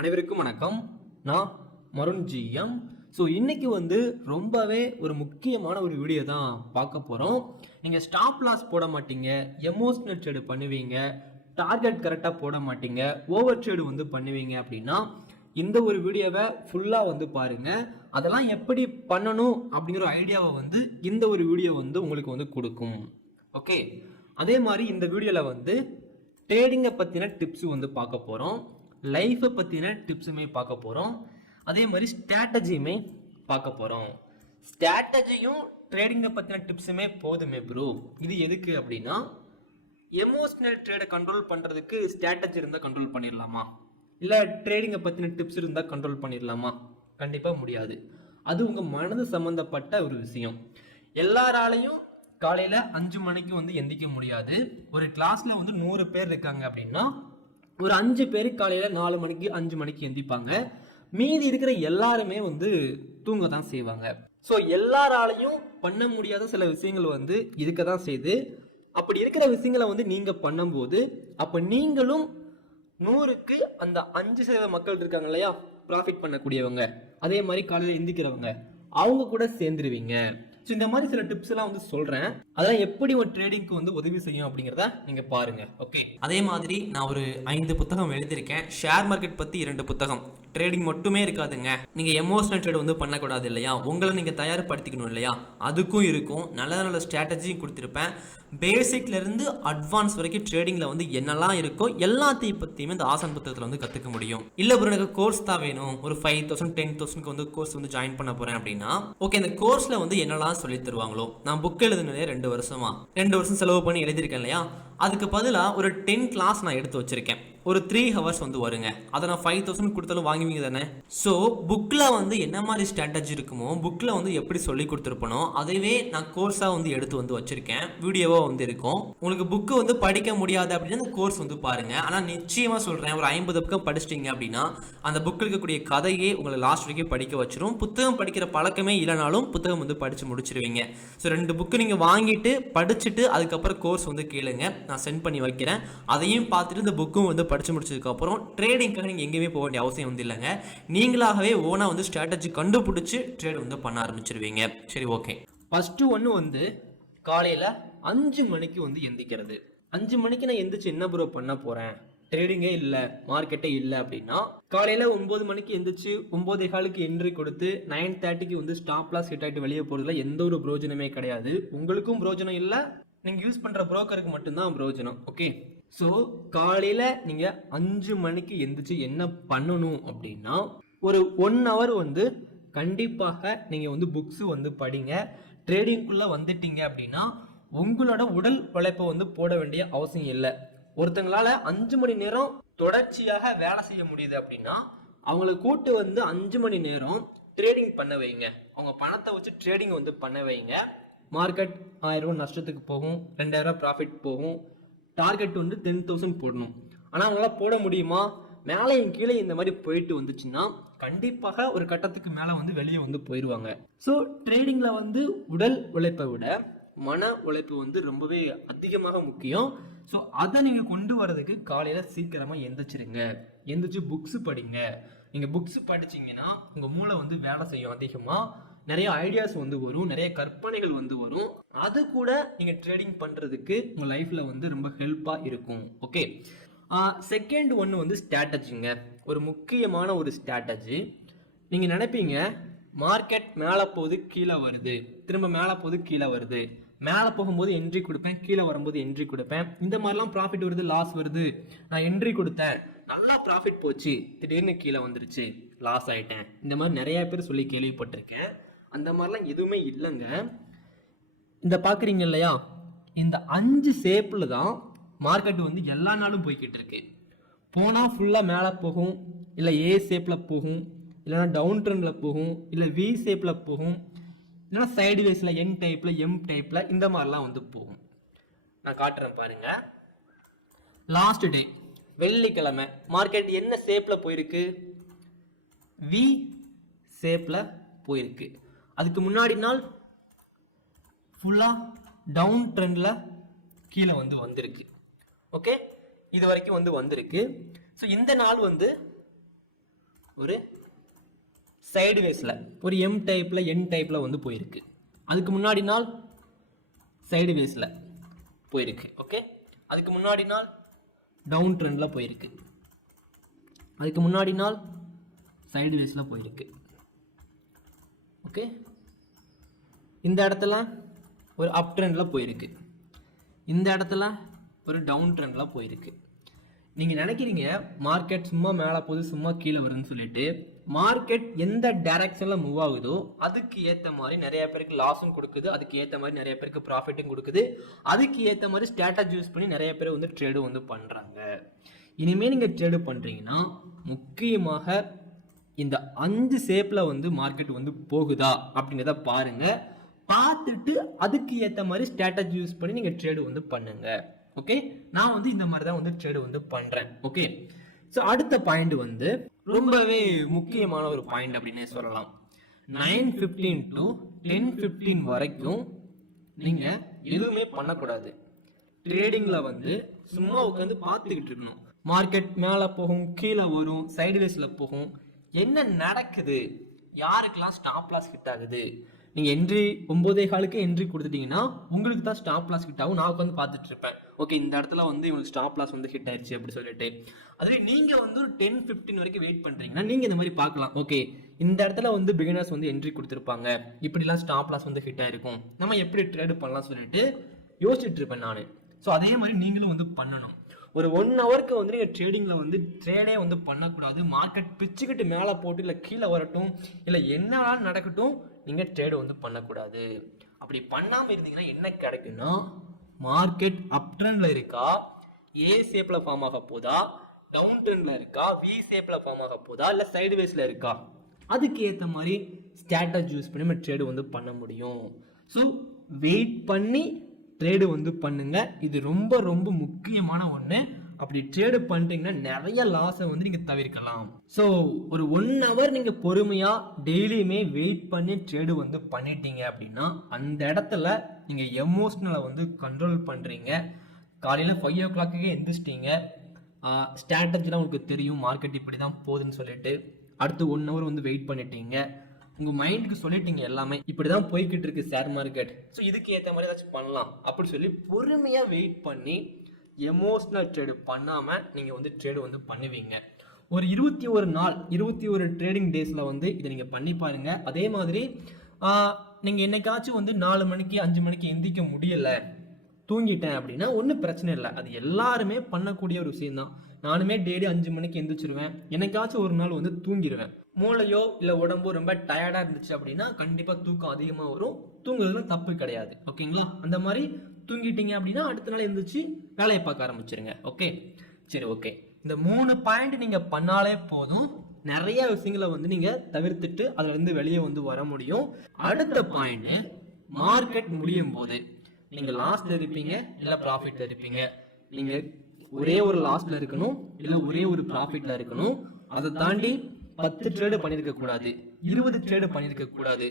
அனைவருக்கும் வணக்கம் நான் மருண் ஸோ இன்றைக்கி வந்து ரொம்பவே ஒரு முக்கியமான ஒரு வீடியோ தான் பார்க்க போகிறோம் நீங்கள் ஸ்டாப் லாஸ் போட மாட்டீங்க எமோஷ்னல் ட்ரேடு பண்ணுவீங்க டார்கெட் கரெக்டாக போட மாட்டீங்க ஓவர் ட்ரேடு வந்து பண்ணுவீங்க அப்படின்னா இந்த ஒரு வீடியோவை ஃபுல்லாக வந்து பாருங்கள் அதெல்லாம் எப்படி பண்ணணும் அப்படிங்கிற ஐடியாவை வந்து இந்த ஒரு வீடியோ வந்து உங்களுக்கு வந்து கொடுக்கும் ஓகே அதே மாதிரி இந்த வீடியோவில் வந்து ட்ரேடிங்கை பற்றின டிப்ஸும் வந்து பார்க்க போகிறோம் லைஃப்பை பற்றின டிப்ஸுமே பார்க்க போகிறோம் அதே மாதிரி ஸ்ட்ராட்டஜியுமே பார்க்க போகிறோம் ஸ்ட்ராட்டஜியும் ட்ரேடிங்கை பற்றின டிப்ஸுமே போதுமே ப்ரோ இது எதுக்கு அப்படின்னா எமோஷ்னல் ட்ரேடை கண்ட்ரோல் பண்ணுறதுக்கு ஸ்ட்ராட்டஜி இருந்தால் கண்ட்ரோல் பண்ணிடலாமா இல்லை ட்ரேடிங்கை பற்றின டிப்ஸ் இருந்தால் கண்ட்ரோல் பண்ணிடலாமா கண்டிப்பாக முடியாது அது உங்கள் மனது சம்மந்தப்பட்ட ஒரு விஷயம் எல்லாராலையும் காலையில் அஞ்சு மணிக்கு வந்து எந்திக்க முடியாது ஒரு கிளாஸில் வந்து நூறு பேர் இருக்காங்க அப்படின்னா ஒரு அஞ்சு பேர் காலையில் நாலு மணிக்கு அஞ்சு மணிக்கு எந்திப்பாங்க மீதி இருக்கிற எல்லாருமே வந்து தூங்க தான் செய்வாங்க ஸோ எல்லாராலையும் பண்ண முடியாத சில விஷயங்கள் வந்து இருக்க தான் செய்யுது அப்படி இருக்கிற விஷயங்களை வந்து நீங்கள் பண்ணும்போது அப்போ நீங்களும் நூறுக்கு அந்த அஞ்சு சதவீத மக்கள் இருக்காங்க இல்லையா ப்ராஃபிட் பண்ணக்கூடியவங்க அதே மாதிரி காலையில் எந்திக்கிறவங்க அவங்க கூட சேர்ந்துருவீங்க ஸோ இந்த மாதிரி சில டிப்ஸ் எல்லாம் வந்து சொல்கிறேன் அதெல்லாம் எப்படி ஒரு ட்ரேடிங்க்கு வந்து உதவி செய்யும் அப்படிங்கிறத நீங்கள் பாருங்கள் ஓகே அதே மாதிரி நான் ஒரு ஐந்து புத்தகம் எழுதியிருக்கேன் ஷேர் மார்க்கெட் பற்றி இரண்டு புத்தகம் ட்ரேடிங் மட்டுமே இருக்காதுங்க நீங்கள் எமோஷனல் ட்ரேட் வந்து பண்ணக்கூடாது இல்லையா உங்களை நீங்கள் தயார்படுத்திக்கணும் இல்லையா அதுக்கும் இருக்கும் நல்ல நல்ல ஸ்ட்ராட்டஜியும் கொடுத்துருப்பேன் பேசிக்லேருந்து அட்வான்ஸ் வரைக்கும் ட்ரேடிங்கில் வந்து என்னெல்லாம் இருக்கோ எல்லாத்தையும் பற்றியுமே இந்த ஆசான் புத்தகத்தில் வந்து கற்றுக்க முடியும் இல்லை ஒரு எனக்கு கோர்ஸ் தான் வேணும் ஒரு ஃபைவ் தௌசண்ட் டென் தௌசண்ட்க்கு வந்து கோர்ஸ் வந்து ஜாயின் பண்ண போகிறேன் அப்படின்னா ஓகே இந்த கோர்ஸில் வந்து என்னெல்லாம் தான் சொல்லி தருவாங்களோ நான் புக் எழுதுனதே ரெண்டு வருஷமா ரெண்டு வருஷம் செலவு பண்ணி எழுதியிருக்கேன் இல்லையா அதுக்கு பதிலாக ஒரு டென் கிளாஸ் நான் எடுத்து வச்சிருக்கேன் ஒரு த்ரீ ஹவர்ஸ் வந்து வருங்க அதை நான் ஃபைவ் தௌசண்ட் கொடுத்தாலும் வாங்குவீங்க தானே ஸோ புக்கில் வந்து என்ன மாதிரி ஸ்ட்ராட்டஜி இருக்குமோ புக்கில் வந்து எப்படி சொல்லி கொடுத்துருப்பனோ அதைவே நான் கோர்ஸாக வந்து எடுத்து வந்து வச்சுருக்கேன் வீடியோவாக வந்து இருக்கும் உங்களுக்கு புக்கு வந்து படிக்க முடியாது அப்படின்னா அந்த கோர்ஸ் வந்து பாருங்கள் ஆனால் நிச்சயமாக சொல்கிறேன் ஒரு ஐம்பது பக்கம் படிச்சிட்டிங்க அப்படின்னா அந்த புக்கில் இருக்கக்கூடிய கதையே உங்களை லாஸ்ட் வரைக்கும் படிக்க வச்சிரும் புத்தகம் படிக்கிற பழக்கமே இல்லைனாலும் புத்தகம் வந்து படித்து முடிச்சிருவீங்க ஸோ ரெண்டு புக்கு நீங்கள் வாங்கிட்டு படிச்சுட்டு அதுக்கப்புறம் கோர்ஸ் வந்து கேளுங்க நான் சென்ட் பண்ணி வைக்கிறேன் அதையும் பார்த்துட்டு இந்த புக்கும் வந்து படித்து முடிச்சதுக்கப்புறம் ட்ரேடிங்க்காக நீங்கள் எங்கேயுமே போக வேண்டிய அவசியம் வந்து இல்லைங்க நீங்களாகவே ஓனாக வந்து ஸ்ட்ராட்டஜி கண்டுபிடிச்சி ட்ரேட் வந்து பண்ண ஆரம்பிச்சிருவீங்க சரி ஓகே ஃபஸ்ட்டு ஒன்று வந்து காலையில் அஞ்சு மணிக்கு வந்து எந்திக்கிறது அஞ்சு மணிக்கு நான் எந்திரிச்சு என்ன ப்ரோ பண்ண போகிறேன் ட்ரேடிங்கே இல்லை மார்க்கெட்டே இல்லை அப்படின்னா காலையில் ஒம்பது மணிக்கு எந்திரிச்சு ஒம்பதே காலுக்கு என்ட்ரி கொடுத்து நைன் தேர்ட்டிக்கு வந்து ஸ்டாப் லாஸ் ஹிட் ஆகிட்டு வெளியே போகிறதுல எந்த ஒரு பிரோஜனமே கிடையாது உங்களுக்கும் பிரோஜனம் இல்லை நீங்கள் யூஸ் பண்ணுற ப்ரோக்கருக்கு மட்டும்தான் பிரோஜனம் ஓகே ஸோ காலையில் நீங்கள் அஞ்சு மணிக்கு எந்திரிச்சு என்ன பண்ணணும் அப்படின்னா ஒரு ஒன் ஹவர் வந்து கண்டிப்பாக நீங்கள் வந்து புக்ஸு வந்து படிங்க ட்ரேடிங்குள்ளே வந்துட்டீங்க அப்படின்னா உங்களோட உடல் உழைப்பை வந்து போட வேண்டிய அவசியம் இல்லை ஒருத்தங்களால அஞ்சு மணி நேரம் தொடர்ச்சியாக வேலை செய்ய முடியுது அப்படின்னா அவங்கள கூட்டு வந்து அஞ்சு மணி நேரம் ட்ரேடிங் பண்ண வைங்க அவங்க பணத்தை வச்சு ட்ரேடிங் வந்து பண்ண வைங்க மார்க்கெட் ஆயிரம் ரூபா நஷ்டத்துக்கு போகும் ரெண்டாயிரம் ரூபா ப்ராஃபிட் போகும் டார்கெட் வந்து டென் தௌசண்ட் போடணும் ஆனால் அவங்களால போட முடியுமா மேலேயும் கீழே இந்த மாதிரி போயிட்டு வந்துச்சுன்னா கண்டிப்பாக ஒரு கட்டத்துக்கு மேலே வந்து வெளியே வந்து போயிடுவாங்க ஸோ ட்ரேடிங்கில் வந்து உடல் உழைப்பை விட மன உழைப்பு வந்து ரொம்பவே அதிகமாக முக்கியம் ஸோ அதை நீங்கள் கொண்டு வரதுக்கு காலையில் சீக்கிரமாக எந்திரிச்சிருங்க எந்திரிச்சு புக்ஸ் படிங்க நீங்கள் புக்ஸ் படிச்சிங்கன்னா உங்கள் மூளை வந்து வேலை செய்யும் அதிகமாக நிறைய ஐடியாஸ் வந்து வரும் நிறைய கற்பனைகள் வந்து வரும் அது கூட நீங்கள் ட்ரேடிங் பண்ணுறதுக்கு உங்கள் லைஃப்பில் வந்து ரொம்ப ஹெல்ப்பாக இருக்கும் ஓகே செகண்ட் ஒன்று வந்து ஸ்ட்ராட்டஜிங்க ஒரு முக்கியமான ஒரு ஸ்ட்ராட்டஜி நீங்கள் நினைப்பீங்க மார்க்கெட் மேலே போகுது கீழே வருது திரும்ப மேலே போகுது கீழே வருது மேலே போகும்போது என்ட்ரி கொடுப்பேன் கீழே வரும்போது என்ட்ரி கொடுப்பேன் இந்த மாதிரிலாம் ப்ராஃபிட் வருது லாஸ் வருது நான் என்ட்ரி கொடுத்தேன் நல்லா ப்ராஃபிட் போச்சு திடீர்னு கீழே வந்துருச்சு லாஸ் ஆகிட்டேன் இந்த மாதிரி நிறையா பேர் சொல்லி கேள்விப்பட்டிருக்கேன் அந்த மாதிரிலாம் எதுவுமே இல்லைங்க இந்த பார்க்குறீங்க இல்லையா இந்த அஞ்சு ஷேப்பில் தான் மார்க்கெட் வந்து எல்லா நாளும் போய்கிட்டு இருக்கு போனால் ஃபுல்லாக மேலே போகும் இல்லை ஏ ஷேப்பில் போகும் இல்லைனா டவுன் ட்ரெண்டில் போகும் இல்லை வி ஷேப்பில் போகும் இல்லைனா சைடு வேஸில் எங் டைப்பில் எம் டைப்பில் இந்த மாதிரிலாம் வந்து போகும் நான் காட்டுறேன் பாருங்கள் லாஸ்ட் டே வெள்ளிக்கிழமை மார்க்கெட் என்ன ஷேப்பில் போயிருக்கு வி ஷேப்பில் போயிருக்கு அதுக்கு முன்னாடி நாள் ஃபுல்லாக டவுன் ட்ரெண்டில் கீழே வந்து வந்திருக்கு ஓகே இது வரைக்கும் வந்து வந்திருக்கு ஸோ இந்த நாள் வந்து ஒரு சைடுவேஸில் ஒரு எம் டைப்பில் என் டைப்பில் வந்து போயிருக்கு அதுக்கு முன்னாடி நாள் சைடுவேஸில் போயிருக்கு ஓகே அதுக்கு முன்னாடி நாள் டவுன் ட்ரெண்டில் போயிருக்கு அதுக்கு முன்னாடி நாள் சைடுவேஸில் போயிருக்கு ஓகே இந்த இடத்துல ஒரு அப் ட்ரெண்டில் போயிருக்கு இந்த இடத்துல ஒரு டவுன் ட்ரெண்டில் போயிருக்கு நீங்கள் நினைக்கிறீங்க மார்க்கெட் சும்மா மேலே போகுது சும்மா கீழே வருதுன்னு சொல்லிட்டு மார்க்கெட் எந்த டைரக்ஷனில் மூவ் ஆகுதோ அதுக்கு ஏற்ற மாதிரி நிறைய பேருக்கு லாஸும் கொடுக்குது அதுக்கு ஏற்ற மாதிரி நிறைய பேருக்கு ப்ராஃபிட்டும் கொடுக்குது அதுக்கு ஏற்ற மாதிரி ஸ்ட்ராட்டஜி யூஸ் பண்ணி நிறைய பேர் வந்து ட்ரேடும் வந்து பண்ணுறாங்க இனிமேல் நீங்கள் ட்ரேடு பண்ணுறீங்கன்னா முக்கியமாக இந்த அஞ்சு ஷேப்பில் வந்து மார்க்கெட் வந்து போகுதா அப்படிங்கிறத பாருங்கள் பார்த்துட்டு அதுக்கு ஏற்ற மாதிரி ஸ்ட்ராட்டஜி யூஸ் பண்ணி நீங்கள் ட்ரேடு வந்து பண்ணுங்கள் ஓகே நான் வந்து இந்த மாதிரி தான் வந்து ட்ரேடு வந்து பண்ணுறேன் ஓகே ஸோ அடுத்த பாயிண்ட் வந்து ரொம்பவே முக்கியமான ஒரு பாயிண்ட் அப்படின்னு சொல்லலாம் nine fifteen to ten fifteen வரைக்கும் நீங்கள் எதுவுமே பண்ணக்கூடாது ட்ரேடிங்கில் வந்து சும்மா உட்காந்து பார்த்துக்கிட்டு இருக்கணும் மார்க்கெட் மேலே போகும் கீழே வரும் சைடுவேஸில் போகும் என்ன நடக்குது யாருக்கெல்லாம் ஸ்டாப் லாஸ் ஹிட் ஆகுது நீங்கள் என்ட்ரி ஒம்போதே காலுக்கு என்ட்ரி கொடுத்துட்டீங்கன்னா உங்களுக்கு தான் ஸ்டாப் லாஸ் ஹிட் ஆகும் நான் உட்காந்து பார்த்துட்டு இருப்பேன் ஓகே இந்த இடத்துல வந்து இவங்களுக்கு ஸ்டாப் லாஸ் வந்து ஹிட் ஆயிடுச்சு அப்படி சொல்லிட்டு அதே நீங்கள் வந்து ஒரு டென் ஃபிஃப்டின் வரைக்கும் வெயிட் பண்ணுறீங்கன்னா நீங்கள் இந்த மாதிரி பார்க்கலாம் ஓகே இந்த இடத்துல வந்து பிகினர்ஸ் வந்து என்ட்ரி கொடுத்துருப்பாங்க இப்படிலாம் ஸ்டாப் லாஸ் வந்து ஹிட் ஆயிருக்கும் நம்ம எப்படி ட்ரேடு பண்ணலாம் சொல்லிட்டு யோசிச்சுட்டு இருப்பேன் நான் ஸோ அதே மாதிரி நீங்களும் வந்து பண்ணணும் ஒரு ஒன் ஹவருக்கு வந்து நீங்கள் ட்ரேடிங்கில் வந்து ட்ரேடே வந்து பண்ணக்கூடாது மார்க்கெட் பிச்சுக்கிட்டு மேலே போட்டு இல்லை கீழே வரட்டும் இல்லை என்னலாம் நடக்கட்டும் நீங்கள் ட்ரேடு வந்து பண்ணக்கூடாது அப்படி பண்ணாமல் இருந்தீங்கன்னா என்ன கிடைக்குன்னா மார்க்கெட் அப் ட்ரெண்டில் இருக்கா ஏ சேப்பில் ஃபார்ம் ஆக போதா டவுன் ட்ரெண்டில் இருக்கா வி ஷேப்பில் ஃபார்ம் ஆக போதா இல்லை சைடு வேஸில் இருக்கா அதுக்கு ஏற்ற மாதிரி ஸ்டேட்டஸ் யூஸ் பண்ணி நம்ம ட்ரேடு வந்து பண்ண முடியும் ஸோ வெயிட் பண்ணி ட்ரேடு வந்து பண்ணுங்கள் இது ரொம்ப ரொம்ப முக்கியமான ஒன்று அப்படி ட்ரேடு பண்ணிட்டீங்கன்னா நிறைய லாஸை வந்து நீங்கள் தவிர்க்கலாம் ஸோ ஒரு ஒன் ஹவர் நீங்கள் பொறுமையாக டெய்லியுமே வெயிட் பண்ணி ட்ரேடு வந்து பண்ணிட்டீங்க அப்படின்னா அந்த இடத்துல நீங்கள் எமோஷ்னலை வந்து கண்ட்ரோல் பண்ணுறீங்க காலையில் ஃபைவ் ஓ கிளாக்குக்கே எந்திரிச்சிட்டிங்க ஸ்ட்ராட்டஜிலாம் உங்களுக்கு தெரியும் மார்க்கெட் இப்படி தான் போகுதுன்னு சொல்லிட்டு அடுத்து ஒன் ஹவர் வந்து வெயிட் பண்ணிட்டீங்க உங்கள் மைண்டுக்கு சொல்லிட்டீங்க எல்லாமே இப்படி தான் போய்கிட்டு இருக்கு ஷேர் மார்க்கெட் ஸோ இதுக்கு ஏற்ற மாதிரி ஏதாச்சும் பண்ணலாம் அப்படி சொல்லி பொறுமையாக வெயிட் பண்ணி எமோஷ்னல் ட்ரேடு பண்ணாமல் நீங்கள் வந்து ட்ரேடு வந்து பண்ணுவீங்க ஒரு இருபத்தி ஒரு நாள் இருபத்தி ஒரு ட்ரேடிங் டேஸில் வந்து இதை நீங்கள் பண்ணி பாருங்கள் அதே மாதிரி நீங்கள் என்னைக்காச்சும் வந்து நாலு மணிக்கு அஞ்சு மணிக்கு எந்திக்க முடியலை தூங்கிட்டேன் அப்படின்னா ஒன்றும் பிரச்சனை இல்லை அது எல்லாருமே பண்ணக்கூடிய ஒரு விஷயம்தான் நானுமே டெய்லி அஞ்சு மணிக்கு எந்திரிச்சிருவேன் எனக்காச்சும் ஒரு நாள் வந்து தூங்கிடுவேன் மூளையோ இல்லை உடம்போ ரொம்ப டயர்டாக இருந்துச்சு அப்படின்னா கண்டிப்பாக தூக்கம் அதிகமாக வரும் தூங்குறதுலாம் தப்பு கிடையாது ஓகேங்களா அந்த மாதிரி தூங்கிட்டீங்க அப்படின்னா அடுத்த நாள் எழுந்திரிச்சு வேலையை பார்க்க ஆரம்பிச்சிருங்க ஓகே சரி ஓகே இந்த மூணு பாயிண்ட் நீங்கள் பண்ணாலே போதும் நிறைய விஷயங்களை வந்து நீங்கள் தவிர்த்துட்டு அதுலேருந்து வெளியே வந்து வர முடியும் அடுத்த பாயிண்ட் மார்க்கெட் முடியும் போது நீங்கள் லாஸ்ட்ல இருப்பீங்க இல்லை ப்ராஃபிட்ல இருப்பீங்க நீங்கள் ஒரே ஒரு லாஸ்ட்ல இருக்கணும் இல்லை ஒரே ஒரு ப்ராஃபிட்ல இருக்கணும் அதை தாண்டி பத்து ட்ரேடு பண்ணிருக்க கூடாது இருபது ட்ரேடு பண்ணிருக்க கூடாது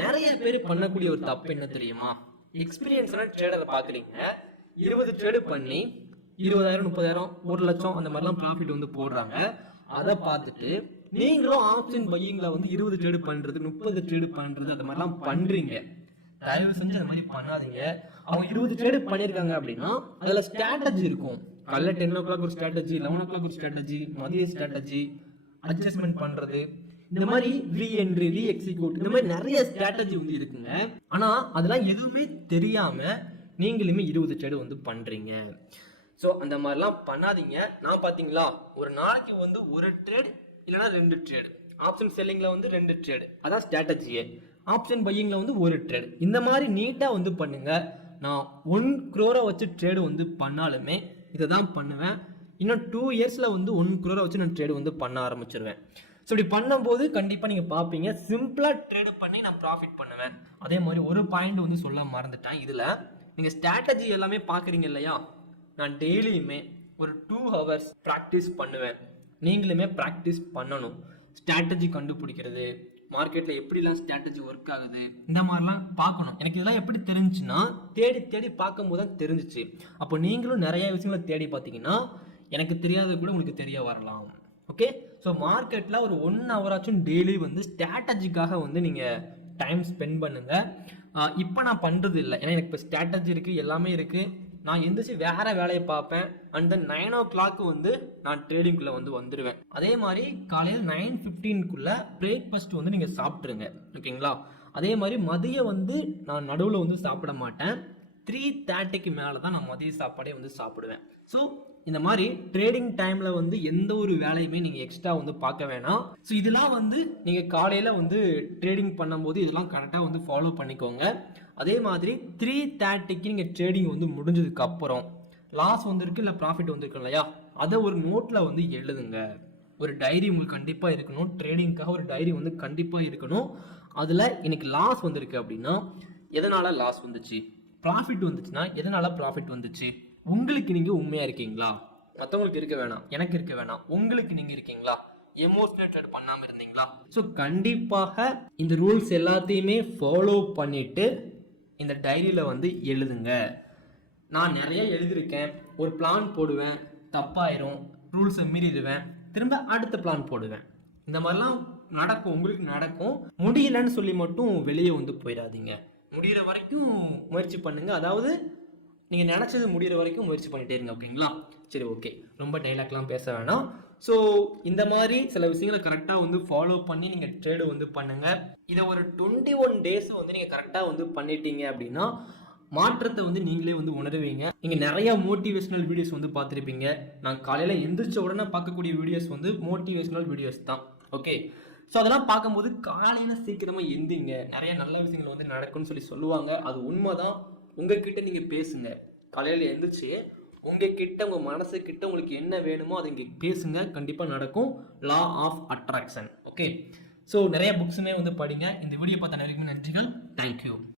நிறைய பேர் பண்ணக்கூடிய ஒரு தப்பு என்ன தெரியுமா எக்ஸ்பீரியன்ஸான ட்ரேடரை பார்க்குறீங்க இருபது ட்ரேடு பண்ணி இருபதாயிரம் முப்பதாயிரம் ஒரு லட்சம் அந்த மாதிரிலாம் ப்ராஃபிட் வந்து போடுறாங்க அதை பார்த்துட்டு நீங்களும் ஆப்ஷன் பையங்களை வந்து இருபது ட்ரேடு பண்றது முப்பது ட்ரேடு பண்றது அது மாதிரிலாம் பண்றீங்க தயவு செஞ்சு அந்த மாதிரி பண்ணாதீங்க அவங்க இருபது ட்ரேடு பண்ணியிருக்காங்க அப்படின்னா அதில் ஸ்ட்ராட்டஜி இருக்கும் காலைல டென் ஓ கிளாக் ஒரு ஸ்ட்ராட்டஜி லெவன் ஓ கிளாக் ஒரு ஸ்ட்ராட்டஜி மதிய ஸ்ட்ராட்டஜி அட்ஜஸ்ட்மெண்ட் பண்ணுறது இந்த மாதிரி ரீ என்ட்ரி ரீ எக்ஸிக்யூட் இந்த மாதிரி நிறைய ஸ்ட்ராட்டஜி வந்து இருக்குங்க ஆனால் அதெல்லாம் எதுவுமே தெரியாமல் நீங்களுமே இருபது ட்ரேடு வந்து பண்ணுறீங்க ஸோ அந்த மாதிரிலாம் பண்ணாதீங்க நான் பார்த்தீங்களா ஒரு நாளைக்கு வந்து ஒரு ட்ரேட் இல்லைன்னா ரெண்டு ட்ரேடு ஆப்ஷன் செல்லிங்கில் வந்து ரெண்டு ட்ரேடு அதான் ஸ்ட்ராட்டஜியே ஆப்ஷன் பையிங்கில் வந்து ஒரு ட்ரேடு இந்த மாதிரி நீட்டாக வந்து பண்ணுங்கள் நான் ஒன் குரோரை வச்சு ட்ரேடு வந்து பண்ணாலுமே இதை தான் பண்ணுவேன் இன்னும் டூ இயர்ஸில் வந்து ஒன் குரோரை வச்சு நான் ட்ரேடு வந்து பண்ண ஆரம்பிச்சிருவேன் ஸோ இப்படி பண்ணும்போது கண்டிப்பாக நீங்கள் பார்ப்பீங்க சிம்பிளாக ட்ரேடு பண்ணி நான் ப்ராஃபிட் பண்ணுவேன் அதே மாதிரி ஒரு பாயிண்ட் வந்து சொல்ல மறந்துட்டேன் இதில் நீங்கள் ஸ்ட்ராட்டஜி எல்லாமே பார்க்குறீங்க இல்லையா நான் டெய்லியுமே ஒரு டூ ஹவர்ஸ் ப்ராக்டிஸ் பண்ணுவேன் நீங்களுமே ப்ராக்டிஸ் பண்ணணும் ஸ்ட்ராட்டஜி கண்டுபிடிக்கிறது மார்க்கெட்டில் எப்படிலாம் ஸ்ட்ராட்டஜி ஒர்க் ஆகுது இந்த மாதிரிலாம் பார்க்கணும் எனக்கு இதெல்லாம் எப்படி தெரிஞ்சுன்னா தேடி தேடி பார்க்கும்போது தான் தெரிஞ்சிச்சு அப்போ நீங்களும் நிறைய விஷயங்களை தேடி பார்த்தீங்கன்னா எனக்கு தெரியாத கூட உங்களுக்கு தெரிய வரலாம் ஓகே ஸோ மார்க்கெட்டில் ஒரு ஒன் ஹவராச்சும் டெய்லி வந்து ஸ்ட்ராட்டஜிக்காக வந்து நீங்கள் டைம் ஸ்பெண்ட் பண்ணுங்கள் இப்போ நான் பண்ணுறது இல்லை ஏன்னா எனக்கு இப்போ ஸ்ட்ராட்டஜி இருக்குது எல்லாமே இருக்குது நான் எந்திரிச்சு வேறு வேலையை பார்ப்பேன் and then nine o'clock வந்து நான் ட்ரேடிங்குள்ளே வந்து வந்துடுவேன் அதே மாதிரி காலையில் நைன் ஃபிஃப்டீனுக்குள்ளே பிரேக்ஃபாஸ்ட் வந்து நீங்கள் சாப்பிட்ருங்க ஓகேங்களா அதே மாதிரி மதியம் வந்து நான் நடுவில் வந்து சாப்பிட மாட்டேன் த்ரீ தேர்ட்டிக்கு மேலே தான் நான் மதிய சாப்பாடே வந்து சாப்பிடுவேன் ஸோ இந்த மாதிரி ட்ரேடிங் டைமில் வந்து எந்த ஒரு வேலையுமே நீங்கள் எக்ஸ்ட்ரா வந்து பார்க்க வேணாம் ஸோ இதெல்லாம் வந்து நீங்கள் காலையில் வந்து ட்ரேடிங் பண்ணும்போது இதெல்லாம் கரெக்டாக வந்து ஃபாலோ பண்ணிக்கோங்க அதே மாதிரி த்ரீ தேர்ட்டிக்கு நீங்கள் ட்ரேடிங் வந்து முடிஞ்சதுக்கு அப்புறம் லாஸ் வந்திருக்கு இல்லை ப்ராஃபிட் வந்திருக்கு இல்லையா அதை ஒரு நோட்டில் வந்து எழுதுங்க ஒரு டைரி உங்களுக்கு கண்டிப்பாக இருக்கணும் ட்ரேடிங்க்காக ஒரு டைரி வந்து கண்டிப்பாக இருக்கணும் அதில் எனக்கு லாஸ் வந்திருக்கு அப்படின்னா எதனால் லாஸ் வந்துச்சு ப்ராஃபிட் வந்துச்சுன்னா எதனால் ப்ராஃபிட் வந்துச்சு உங்களுக்கு நீங்கள் உண்மையாக இருக்கீங்களா மற்றவங்களுக்கு இருக்க வேணாம் எனக்கு இருக்க வேணாம் உங்களுக்கு நீங்கள் இருக்கீங்களா எமோஷனேட்டட் பண்ணாமல் இருந்தீங்களா ஸோ கண்டிப்பாக இந்த ரூல்ஸ் எல்லாத்தையுமே ஃபாலோ பண்ணிவிட்டு இந்த டைரியில் வந்து எழுதுங்க நான் நிறைய எழுதியிருக்கேன் ஒரு பிளான் போடுவேன் தப்பாயிரும் ரூல்ஸை மீறிடுவேன் திரும்ப அடுத்த பிளான் போடுவேன் இந்த மாதிரிலாம் நடக்கும் உங்களுக்கு நடக்கும் முடியலன்னு சொல்லி மட்டும் வெளியே வந்து போயிடாதீங்க முடிகிற வரைக்கும் முயற்சி பண்ணுங்கள் அதாவது நீங்கள் நினச்சது முடிகிற வரைக்கும் முயற்சி பண்ணிட்டே இருங்க ஓகேங்களா சரி ஓகே ரொம்ப டைலாக்லாம் பேச வேணாம் ஸோ இந்த மாதிரி சில விஷயங்களை கரெக்டாக வந்து ஃபாலோ பண்ணி நீங்கள் ட்ரேடு வந்து பண்ணுங்கள் இதை ஒரு டுவெண்ட்டி ஒன் டேஸ் வந்து நீங்கள் கரெக்டாக வந்து பண்ணிட்டீங்க அப்படின்னா மாற்றத்தை வந்து நீங்களே வந்து உணருவீங்க நீங்கள் நிறையா மோட்டிவேஷனல் வீடியோஸ் வந்து பார்த்துருப்பீங்க நான் காலையில் எந்திரிச்ச உடனே பார்க்கக்கூடிய வீடியோஸ் வந்து மோட்டிவேஷனல் வீடியோஸ் தான் ஓகே ஸோ அதெல்லாம் பார்க்கும்போது காலையில் சீக்கிரமாக எந்திங்க நிறைய நல்ல விஷயங்கள் வந்து நடக்கும்னு சொல்லி சொல்லுவாங்க அது உண்மைதான் உங்ககிட்ட நீங்கள் பேசுங்க காலையில் எழுந்திரிச்சு உங்ககிட்ட உங்கள் மனசுக்கிட்ட உங்களுக்கு என்ன வேணுமோ அதை இங்கே பேசுங்க கண்டிப்பாக நடக்கும் law of attraction okay so நிறைய புக்ஸுமே வந்து படிங்க இந்த வீடியோ பார்த்த நிறைய நன்றிகள் தேங்க்யூ